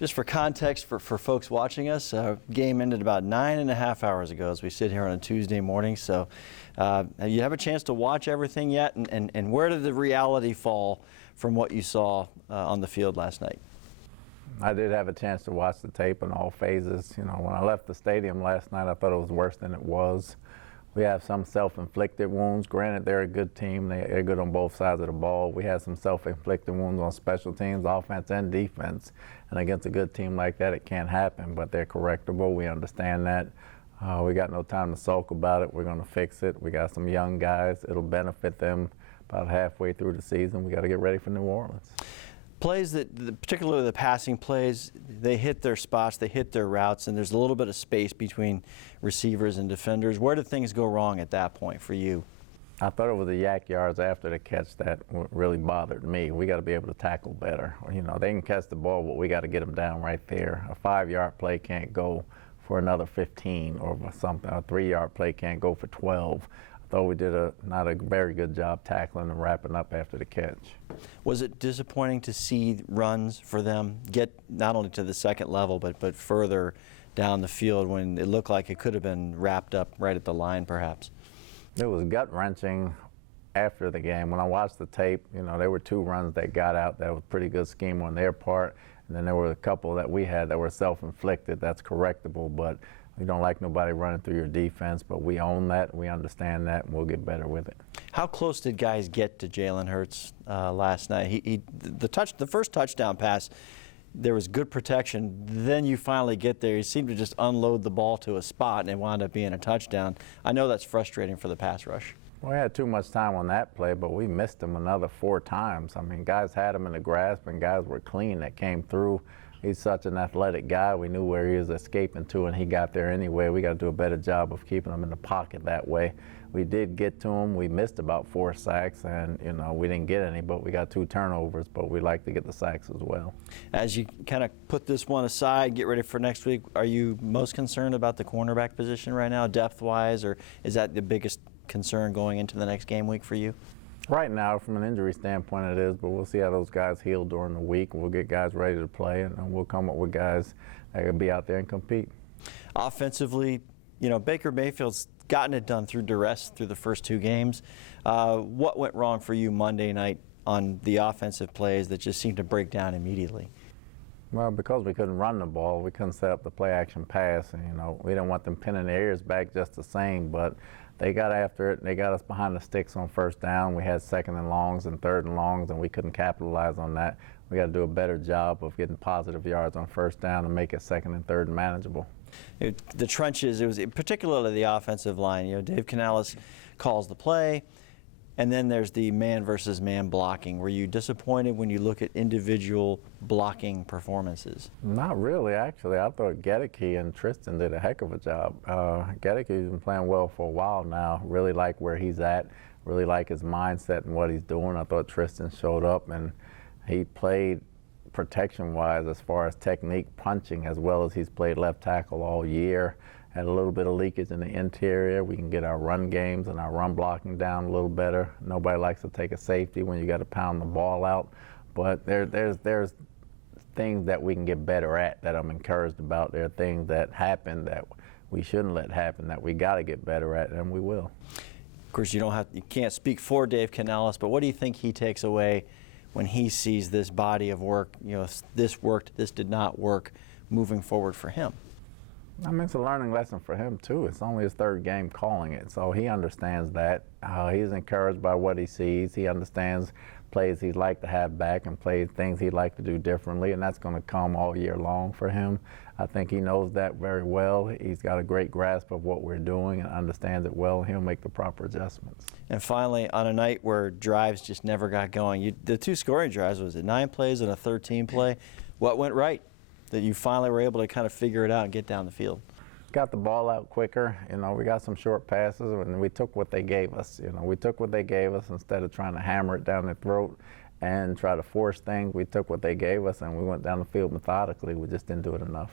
Just for context for folks watching us, game ended about 9.5 hours ago as we sit here on a Tuesday morning. So you have a chance to watch everything yet? And where did the reality fall from what you saw on the field last night? I did have a chance to watch the tape in all phases. You know, when I left the stadium last night, I thought it was worse than it was. We have some self-inflicted wounds. Granted, they're a good team. They're good on both sides of the ball. We had some self-inflicted wounds on special teams, offense and defense. And against a good team like that, it can't happen, but they're correctable. We understand that. We got no time to sulk about it. We're going to fix it. We got some young guys. It'll benefit them about halfway through the season. We got to get ready for New Orleans. Plays that, particularly the passing plays, they hit their spots, they hit their routes, and there's a little bit of space between receivers and defenders. Where did things go wrong at that point for you? I thought it was the yak yards after the catch that really bothered me. We got to be able to tackle better. You know, they can catch the ball, but we got to get them down right there. A 5-yard play can't go for another 15 or something. A 3-yard play can't go for 12. Though we did not a very good job tackling and wrapping up after the catch. Was it disappointing to see runs for them get not only to the second level but further down the field when it looked like it could have been wrapped up right at the line perhaps? It was gut-wrenching after the game. When I watched the tape, you know, there were 2 runs that got out. That was a pretty good scheme on their part. And then there were a couple that we had that were self-inflicted. That's correctable, but we don't like nobody running through your defense, but we own that, we understand that, and we'll get better with it. How close did guys get to Jalen Hurts last night? The first touchdown pass, there was good protection. Then you finally get there. You seem to just unload the ball to a spot, and it wound up being a touchdown. I know that's frustrating for the pass rush. We had too much time on that play, but we missed him another 4 times. I mean, guys had him in the grasp, and guys were clean that came through. He's such an athletic guy. We knew where he was escaping to, and he got there anyway. We got to do a better job of keeping him in the pocket that way. We did get to him. We missed about 4 sacks, and you know we didn't get any, but we got 2 turnovers. But we like to get the sacks as well. As you kind of put this one aside, get ready for next week, are you most concerned about the cornerback position right now, depth-wise, or is that the biggest concern going into the next game week for you? Right now, from an injury standpoint, it is, but we'll see how those guys heal during the week. We'll get guys ready to play, and we'll come up with guys that can be out there and compete. Offensively, you know, Baker Mayfield's gotten it done through duress through the first 2 games. What went wrong for you Monday night on the offensive plays that just seemed to break down immediately? Well, because we couldn't run the ball, we couldn't set up the play-action pass, and you know, we didn't want them pinning their ears back just the same, but they got after it, and they got us behind the sticks on first down. We had 2nd and longs and 3rd and longs, and we couldn't capitalize on that. We got to do a better job of getting positive yards on first down and make it 2nd and 3rd manageable. The trenches, it was particularly the offensive line. You know, Dave Canales calls the play, and then there's the man versus man blocking. Were you disappointed when you look at individual blocking performances? Not really, actually. I thought Gedeke and Tristan did a heck of a job. Gedeke's been playing well for a while now. Really like where he's at. Really like his mindset and what he's doing. I thought Tristan showed up and he played protection-wise as far as technique punching as well as he's played left tackle all year. Had a little bit of leakage in the interior. We can get our run games and our run blocking down a little better. Nobody likes to take a safety when you got to pound the ball out. But there's things that we can get better at that I'm encouraged about. There are things that happen that we shouldn't let happen that we got to get better at, and we will. Of course, you can't speak for Dave Canales, but what do you think he takes away when he sees this body of work? You know, this worked, this did not work, moving forward for him? I mean, it's a learning lesson for him, too. It's only his 3rd game calling it, so he understands that. He's encouraged by what he sees. He understands plays he'd like to have back and things he'd like to do differently, and that's going to come all year long for him. I think he knows that very well. He's got a great grasp of what we're doing and understands it well. He'll make the proper adjustments. And finally, on a night where drives just never got going, the 2 scoring drives, was it 9 plays and a 13 play? What went right that you finally were able to kind of figure it out and get down the field? Got the ball out quicker. You know, we got some short passes, and we took what they gave us. You know, we took what they gave us instead of trying to hammer it down their throat and try to force things. We took what they gave us, and we went down the field methodically. We just didn't do it enough.